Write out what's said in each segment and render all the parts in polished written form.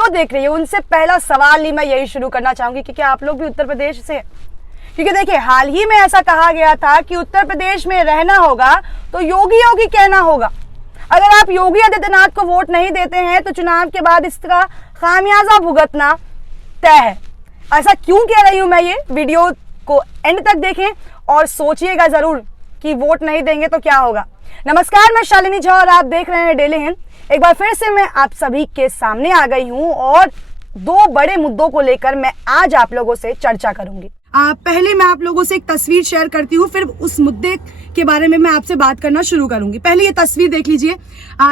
Video देख रही है उनसे पहला सवाल ही मैं यही शुरू करना चाहूंगी कि क्या आप लोग भी उत्तर प्रदेश से? क्योंकि देखिए, हाल ही में ऐसा कहा गया था कि उत्तर प्रदेश में रहना होगा तो योगी योगी कहना होगा। अगर आप योगी आदित्यनाथ को वोट नहीं देते हैं तो चुनाव के बाद इसका खामियाजा भुगतना तय है। ऐसा क्यों कह रही हूं मैं? ये वीडियो को एंड तक देखें और सोचिएगा जरूर कि वोट नहीं देंगे तो क्या होगा। नमस्कार, मैं शालिनी झा और आप देख रहे हैं डेली हिंद। एक बार फिर से मैं आप सभी के सामने आ गई हूं और दो बड़े मुद्दों को लेकर मैं आज आप लोगों से चर्चा करूंगी। पहले मैं आप लोगों से एक तस्वीर शेयर करती हूँ, फिर उस मुद्दे के बारे में मैं आपसे बात करना शुरू करूंगी। पहले ये तस्वीर देख लीजिए।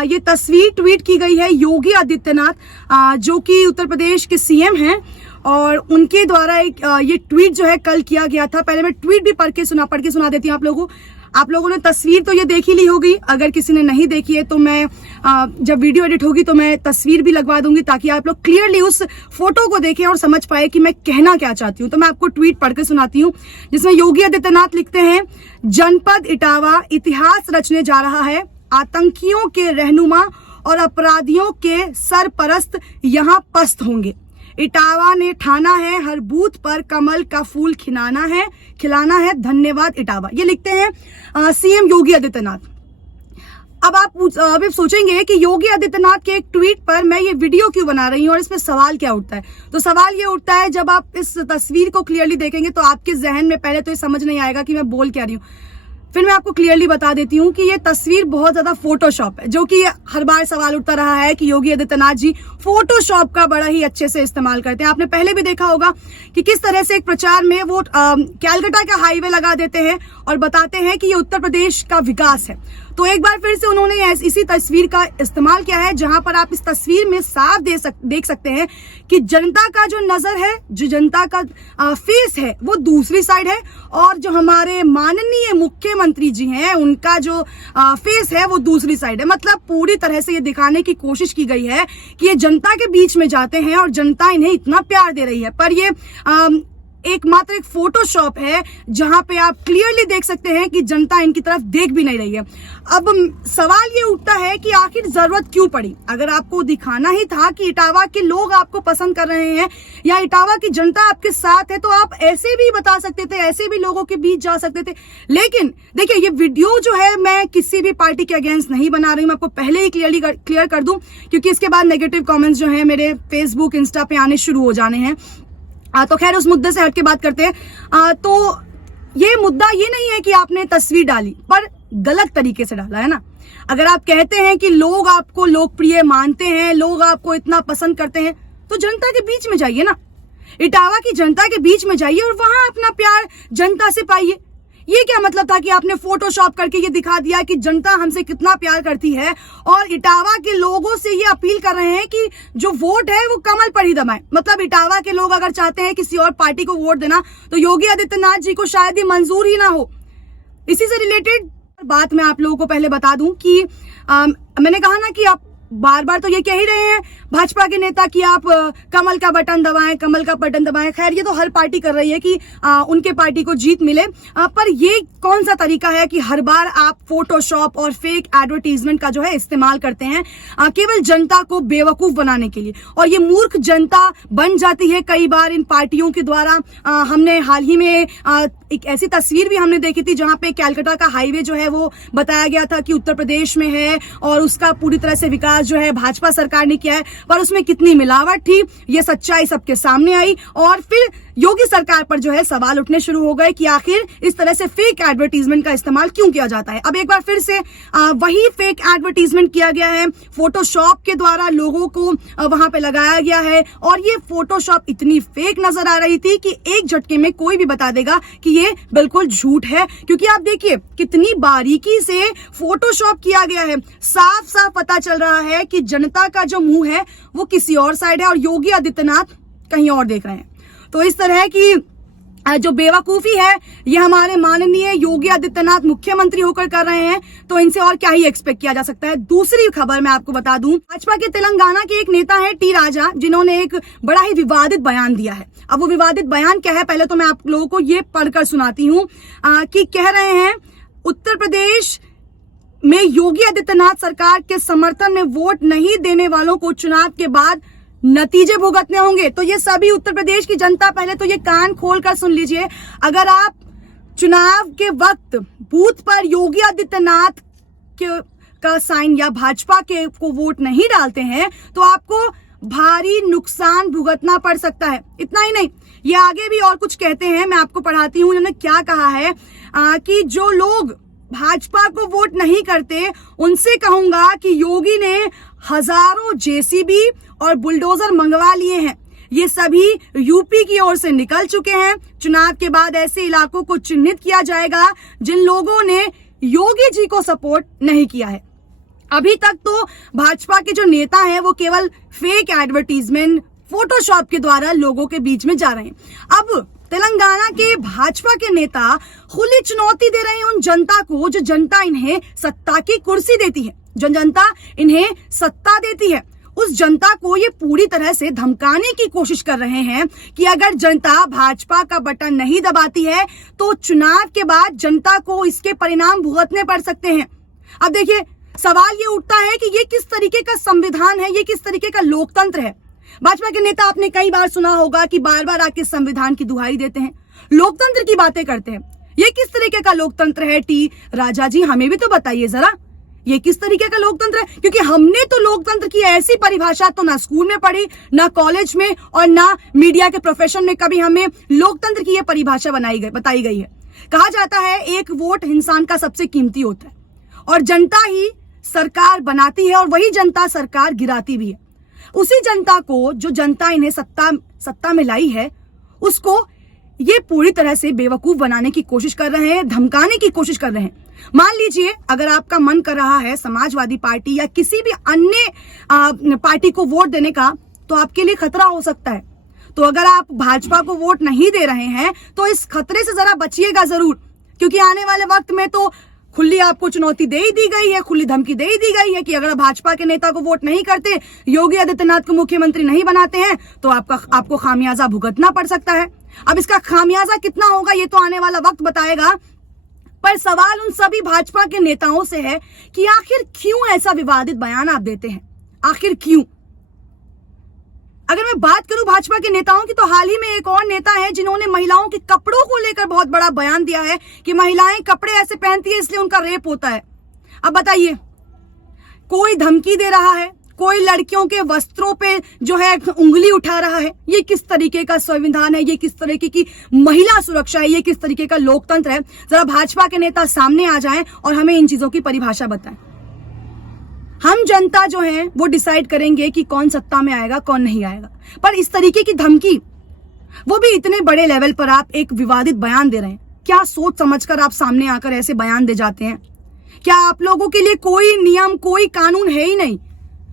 ये तस्वीर ट्वीट की गई है योगी आदित्यनाथ, जो कि उत्तर प्रदेश के सीएम हैं, और उनके द्वारा एक ये ट्वीट जो है कल किया गया था। पहले मैं ट्वीट भी पढ़ के सुना देती हूँ आप लोगों को। आप लोगों ने तस्वीर तो ये देख ही ली होगी। अगर किसी ने नहीं देखी है तो मैं जब वीडियो एडिट होगी तो मैं तस्वीर भी लगवा दूंगी ताकि आप लोग क्लियरली उस फोटो को देखें और समझ पाए कि मैं कहना क्या चाहती हूँ। तो मैं आपको ट्वीट पढ़ के सुनाती हूँ, जिसमें योगी आदित्यनाथ लिखते हैं, जनपद इटावा इतिहास रचने जा रहा है। आतंकियों के रहनुमा और अपराधियों के सरपरस्त यहाँ पस्त होंगे। इटावा ने ठाना है हर बूथ पर कमल का फूल खिलाना है। धन्यवाद इटावा। ये लिखते हैं सीएम योगी आदित्यनाथ। अब आप सोचेंगे कि योगी आदित्यनाथ के एक ट्वीट पर मैं ये वीडियो क्यों बना रही हूँ और इसमें सवाल क्या उठता है? तो सवाल ये उठता है, जब आप इस तस्वीर को क्लियरली देखेंगे तो आपके जहन में पहले तो ये समझ नहीं आएगा कि मैं बोल क्या रही हूँ। फिर मैं आपको क्लियरली बता देती हूँ कि ये तस्वीर बहुत ज्यादा फोटोशॉप है, जो कि हर बार सवाल उठता रहा है कि योगी आदित्यनाथ जी फोटोशॉप का बड़ा ही अच्छे से इस्तेमाल करते हैं। आपने पहले भी देखा होगा कि किस तरह से एक प्रचार में वो कैलकाटा का हाईवे लगा देते हैं और बताते हैं कि ये उत्तर प्रदेश का विकास है। तो एक बार फिर से उन्होंने इसी तस्वीर का इस्तेमाल किया है, जहां पर आप इस तस्वीर में साफ देख सकते हैं कि जनता का जो नजर है, जो जनता का फेस है, वो दूसरी साइड है, और जो हमारे माननीय मुख्यमंत्री जी हैं उनका जो फेस है वो दूसरी साइड है। मतलब पूरी तरह से ये दिखाने की कोशिश की गई है कि ये जनता के बीच में जाते हैं और जनता इन्हें इतना प्यार दे रही है। पर ये एकमात्र एक फोटोशॉप है जहां पे आप क्लियरली देख सकते हैं कि जनता इनकी तरफ देख भी नहीं रही है। अब सवाल ये उठता है कि आखिर जरूरत क्यों पड़ी? अगर आपको दिखाना ही था कि इटावा के लोग आपको पसंद कर रहे हैं या इटावा की जनता आपके साथ है, तो आप ऐसे भी बता सकते थे, ऐसे भी लोगों के बीच जा सकते थे। लेकिन देखिए, ये वीडियो जो है मैं किसी भी पार्टी के अगेंस्ट नहीं बना रही हूँ। मैं आपको पहले ही क्लियर कर दूं, क्योंकि इसके बाद नेगेटिव कॉमेंट्स जो है मेरे फेसबुक इंस्टा पे आने शुरू हो जाने हैं। तो खैर, उस मुद्दे से हटके बात करते हैं। तो ये मुद्दा ये नहीं है कि आपने तस्वीर डाली, पर गलत तरीके से डाला है ना। अगर आप कहते हैं कि लोग आपको लोकप्रिय मानते हैं, लोग आपको इतना पसंद करते हैं, तो जनता के बीच में जाइए ना, इटावा की जनता के बीच में जाइए और वहां अपना प्यार जनता से पाइए। ये क्या मतलब था कि आपने फोटोशॉप करके ये दिखा दिया कि जनता हमसे कितना प्यार करती है, और इटावा के लोगों से ये अपील कर रहे हैं कि जो वोट है वो कमल पर ही दबाएं। मतलब इटावा के लोग अगर चाहते हैं किसी और पार्टी को वोट देना तो योगी आदित्यनाथ जी को शायद ये मंजूर ही ना हो। इसी से रिलेटेड बात मैं आप लोगों को पहले बता दूं कि मैंने कहा ना कि आप बार बार तो ये कह ही रहे हैं भाजपा के नेता कि आप कमल का बटन दबाएं। खैर, ये तो हर पार्टी कर रही है कि उनके पार्टी को जीत मिले, पर ये कौन सा तरीका है कि हर बार आप फोटोशॉप और फेक एडवर्टीजमेंट का जो है इस्तेमाल करते हैं केवल जनता को बेवकूफ बनाने के लिए, और ये मूर्ख जनता बन जाती है कई बार इन पार्टियों के द्वारा। हमने हाल ही में एक ऐसी तस्वीर भी हमने देखी थी जहां पे कैलकाटा का हाईवे जो है वो बताया गया था कि उत्तर प्रदेश में है और उसका पूरी तरह से विकास जो है भाजपा सरकार ने किया है, पर उसमें कितनी मिलावट थी ये सच्चाई सबके सामने आई। और फिर योगी सरकार पर जो है सवाल उठने शुरू हो गए कि आखिर इस तरह से फेक एडवर्टीजमेंट का इस्तेमाल क्यों किया जाता है। अब एक बार फिर से वही फेक एडवर्टीजमेंट किया गया है, फोटोशॉप के द्वारा लोगों को वहां पे लगाया गया है, और ये फोटोशॉप इतनी फेक नजर आ रही थी कि एक झटके में कोई भी बता देगा कि ये बिल्कुल झूठ है। क्योंकि आप देखिए कितनी बारीकी से फोटोशॉप किया गया है। साफ साफ पता चल रहा है कि जनता का जो मुंह है वो किसी और साइड है और योगी आदित्यनाथ कहीं और देख रहे हैं। तो इस तरह की जो बेवकूफी है ये हमारे माननीय योगी आदित्यनाथ मुख्यमंत्री होकर कर रहे हैं, तो इनसे और क्या ही एक्सपेक्ट किया जा सकता है। दूसरी खबर मैं आपको बता दूं, भाजपा के तेलंगाना के एक नेता है टी राजा, जिन्होंने एक बड़ा ही विवादित बयान दिया है। अब वो विवादित बयान क्या है, पहले तो मैं आप लोगों को ये पढ़कर सुनाती हूँ कि कह रहे हैं उत्तर प्रदेश में योगी आदित्यनाथ सरकार के समर्थन में वोट नहीं देने वालों को चुनाव के बाद नतीजे भुगतने होंगे। तो ये सभी उत्तर प्रदेश की जनता पहले तो ये कान खोलकर सुन लीजिए, अगर आप चुनाव के वक्त बूथ पर योगी आदित्यनाथ का साइन या भाजपा के को वोट नहीं डालते हैं तो आपको भारी नुकसान भुगतना पड़ सकता है। इतना ही नहीं, ये आगे भी और कुछ कहते हैं, मैं आपको पढ़ाती हूँ उन्होंने क्या कहा है कि जो लोग भाजपा को वोट नहीं करते उनसे कहूंगा कि योगी ने हजारों जेसीबी और बुलडोजर मंगवा लिए हैं। ये सभी यूपी की ओर से निकल चुके हैं। चुनाव के बाद ऐसे इलाकों को चिन्हित किया जाएगा जिन लोगों ने योगी जी को सपोर्ट नहीं किया है। अभी तक तो भाजपा के जो नेता हैं वो केवल फेक एडवर्टीजमेंट, फोटोशॉप के द्वारा लोगों के बीच में जा रहे हैं। अब तेलंगाना के भाजपा के नेता खुली चुनौती दे रहे हैं उन जनता को जो जनता इन्हें सत्ता की कुर्सी देती है, जो जनता इन्हें सत्ता देती है, उस जनता को ये पूरी तरह से धमकाने की कोशिश कर रहे हैं कि अगर जनता भाजपा का बटन नहीं दबाती है तो चुनाव के बाद जनता को इसके परिणाम भुगतने पड़ सकते हैं। अब देखिए, सवाल ये उठता है कि ये किस तरीके का संविधान है, ये किस तरीके का लोकतंत्र है। भाजपा के नेता आपने कई बार सुना होगा कि बार बार आके संविधान की दुहाई देते हैं, लोकतंत्र की बातें करते हैं। ये किस तरीके का लोकतंत्र है टी राजा जी, हमें भी तो बताइए जरा, ये किस तरीके का लोकतंत्र है? क्योंकि हमने तो लोकतंत्र की ऐसी परिभाषा तो ना स्कूल में पढ़ी, ना कॉलेज में और ना मीडिया के प्रोफेशन में कभी हमें लोकतंत्र की ये परिभाषा बताई गई है। कहा जाता है एक वोट इंसान का सबसे कीमती होता है और जनता ही सरकार बनाती है और वही जनता सरकार गिराती भी है। उसी जनता को, जो जनता इन्हें सत्ता में लाई है, उसको ये पूरी तरह से बेवकूफ बनाने की कोशिश कर रहे हैं, धमकाने की कोशिश कर रहे हैं। मान लीजिए अगर आपका मन कर रहा है समाजवादी पार्टी या किसी भी अन्य पार्टी को वोट देने का, तो आपके लिए खतरा हो सकता है। तो अगर आप भाजपा को वोट नहीं दे रहे हैं तो इस खतरे से जरा बचिएगा जरूर, क्योंकि आने वाले वक्त में तो खुली आपको चुनौती दे ही दी गई है, खुली धमकी दे ही दी गई है कि अगर भाजपा के नेता को वोट नहीं करते, योगी आदित्यनाथ को मुख्यमंत्री नहीं बनाते हैं तो आपको खामियाजा भुगतना पड़ सकता है। अब इसका खामियाजा कितना होगा ये तो आने वाला वक्त बताएगा, पर सवाल उन सभी भाजपा के नेताओं से है कि आखिर क्यों ऐसा विवादित बयान आप देते हैं, आखिर क्यों? अगर मैं बात करूं भाजपा के नेताओं की तो हाल ही में एक और नेता है जिन्होंने महिलाओं के कपड़ों को लेकर बहुत बड़ा बयान दिया है कि महिलाएं कपड़े ऐसे पहनती है इसलिए उनका रेप होता है। अब बताइए, कोई धमकी दे रहा है, कोई लड़कियों के वस्त्रों पे जो है उंगली उठा रहा है, ये किस तरीके का संविधान है, ये किस तरीके की महिला सुरक्षा है, ये किस तरीके का लोकतंत्र है? जरा भाजपा के नेता सामने आ जाएं और हमें इन चीजों की परिभाषा बताएं। हम जनता जो है वो डिसाइड करेंगे कि कौन सत्ता में आएगा, कौन नहीं आएगा। पर इस तरीके की धमकी, वो भी इतने बड़े लेवल पर आप एक विवादित बयान दे रहे हैं, क्या सोच समझकर आप सामने आकर ऐसे बयान दे जाते हैं? क्या आप लोगों के लिए कोई नियम, कोई कानून है ही नहीं?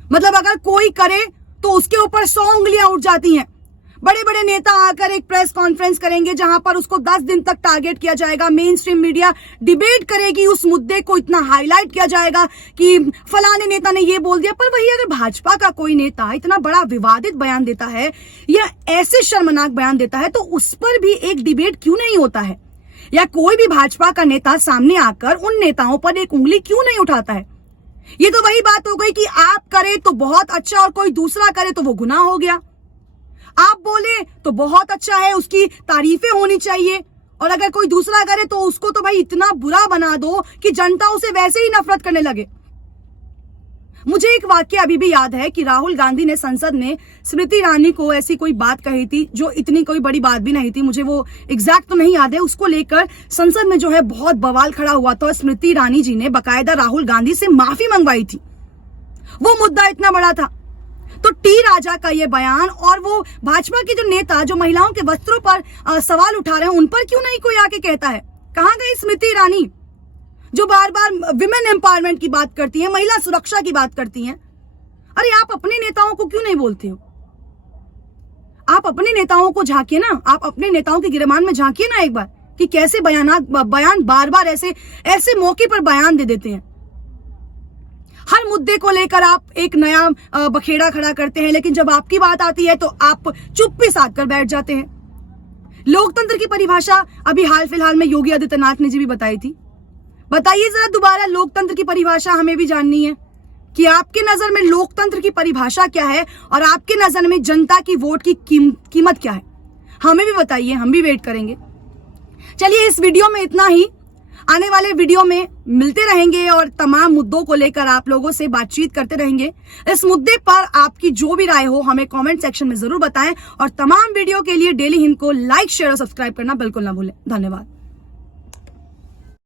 मतलब अगर कोई करे तो उसके ऊपर 100 उंगलियां उठ जाती हैं। बड़े बड़े नेता आकर एक प्रेस कॉन्फ्रेंस करेंगे जहां पर उसको 10 दिन तक टारगेट किया जाएगा, मेन स्ट्रीम मीडिया डिबेट करेगी, उस मुद्दे को इतना हाईलाइट किया जाएगा कि फलाने नेता ने ये बोल दिया। पर वही अगर भाजपा का कोई नेता इतना बड़ा विवादित बयान देता है या ऐसे शर्मनाक बयान देता है तो उस पर भी एक डिबेट क्यों नहीं होता है? या कोई भी भाजपा का नेता सामने आकर उन नेताओं पर एक उंगली क्यों नहीं उठाता है? ये तो वही बात हो गई कि आप करे तो बहुत अच्छा और कोई दूसरा करे तो वो गुनाह हो गया। आप बोले तो बहुत अच्छा है, उसकी तारीफें होनी चाहिए, और अगर कोई दूसरा करे तो उसको तो भाई इतना बुरा बना दो कि जनता उसे वैसे ही नफरत करने लगे। मुझे एक वाक्य अभी भी याद है कि राहुल गांधी ने संसद में स्मृति ईरानी को ऐसी कोई बात कही थी जो इतनी कोई बड़ी बात भी नहीं थी, मुझे वो एग्जैक्ट तो नहीं याद है। उसको लेकर संसद में जो है बहुत बवाल खड़ा हुआ था। स्मृति ईरानी जी ने बाकायदा राहुल गांधी से माफी मंगवाई थी, वो मुद्दा इतना बड़ा था। तो टी राजा का ये बयान और वो भाजपा के जो नेता जो महिलाओं के वस्त्रों पर सवाल उठा रहे हैं, उन पर क्यों नहीं कोई आके कहता है? कहां गई स्मृति ईरानी जो बार बार विमेन एम्पावरमेंट की बात करती हैं, महिला सुरक्षा की बात करती हैं? अरे आप अपने नेताओं को क्यों नहीं बोलते हो? आप अपने नेताओं को झांकिए ना, आप अपने नेताओं के गिरमान में झांकिए ना एक बार कि कैसे बयान बार बार ऐसे मौके पर बयान दे देते हैं। हर मुद्दे को लेकर आप एक नया बखेड़ा खड़ा करते हैं, लेकिन जब आपकी बात आती है तो आप चुप्पी साध कर बैठ जाते हैं। लोकतंत्र की परिभाषा अभी हाल फिलहाल में योगी आदित्यनाथ ने जी भी बताई थी। बताइए जरा दोबारा, लोकतंत्र की परिभाषा हमें भी जाननी है। कि आपके नजर में लोकतंत्र की परिभाषा क्या है और आपके नजर में जनता की वोट की कीमत क्या है। हमें भी बताइए, हम भी वेट करेंगे। चलिए, इस वीडियो में इतना ही। आने वाले वीडियो में मिलते रहेंगे और तमाम मुद्दों को लेकर आप लोगों से बातचीत करते रहेंगे। इस मुद्दे पर आपकी जो भी राय हो हमें कमेंट सेक्शन में जरूर बताएं और तमाम वीडियो के लिए डेली हिंद को लाइक, शेयर और सब्सक्राइब करना बिल्कुल ना भूलें। धन्यवाद।